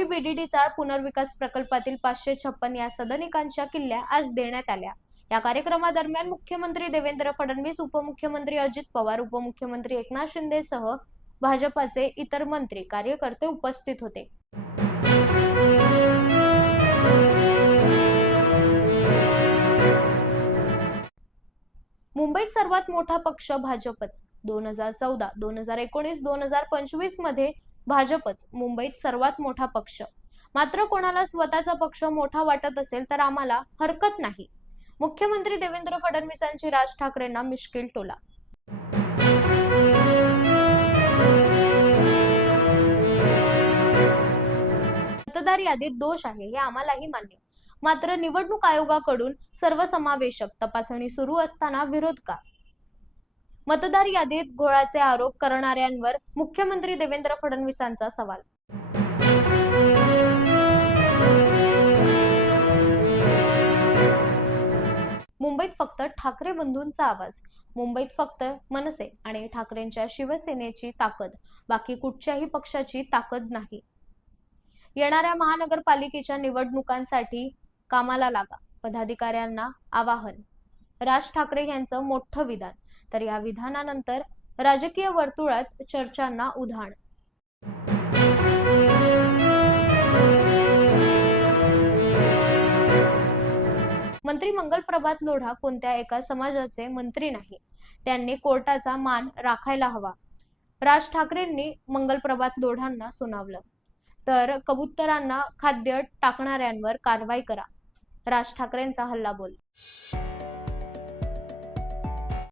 Worli VDD चाळ पुनर्विकास प्रकल्पातील पाचशे छप्पन या सदनिकांच्या किल्ल्या आज देण्यात आल्या. या कार्यक्रमादरम्यान मुख्यमंत्री देवेंद्र फडणवीस उपमुख्यमंत्री अजित पवार उपमुख्यमंत्री एकनाथ शिंदे सह भाजपाचे इतर मंत्री कार्यकर्ते उपस्थित होते. मुंबईत सर्वात मोठा पक्ष भाजपच. दोन हजार चौदा दोन हजार एकोणीस दोन हजार पंचवीसमध्ये भाजपच मुंबईत सर्वात मोठा पक्ष. मात्र कोणाला स्वतःचा पक्ष मोठा वाटत असेल तर आम्हाला हरकत नाही. मुख्यमंत्री देवेंद्र फडणवीसांची राज ठाकरेंना मिश्किल टोला. मतदार यादीत दोष आहे हे आम्हालाही मान्य. मात्र निवडणूक आयोगाकडून सर्वसमावेशक तपासणी सुरू असताना विरोध का? मतदार यादीत घोळाचे आरोप करणाऱ्यांवर मुख्यमंत्री देवेंद्र फडणवीसांचा सवाल. मुंबईत फक्त ठाकरे बंधूंचा आवाज मुंबईत फक्त मनसे आणि ठाकरेंच्या शिवसेनेची ताकद बाकी कुठच्याही पक्षाची ताकद नाही. येणाऱ्या महानगरपालिकेच्या निवडणुकांसाठी कामाला लागा पदाधिकाऱ्यांना आवाहन. राज ठाकरे यांचं मोठं विधान. तर या विधानानंतर राजकीय वर्तुळात चर्चांना उधाण. मंत्री मंगल प्रभात लोढा कोणत्या एका समाजाचे मंत्री नाही त्यांनी कोर्टाचा मान राखायला हवा. राज ठाकरेंनी मंगल प्रभात लोढांना सुनावलं. तर कबुतरांना खाद्य टाकणाऱ्यांवर कारवाई करा. राज ठाकरेंचा हल्ला बोल.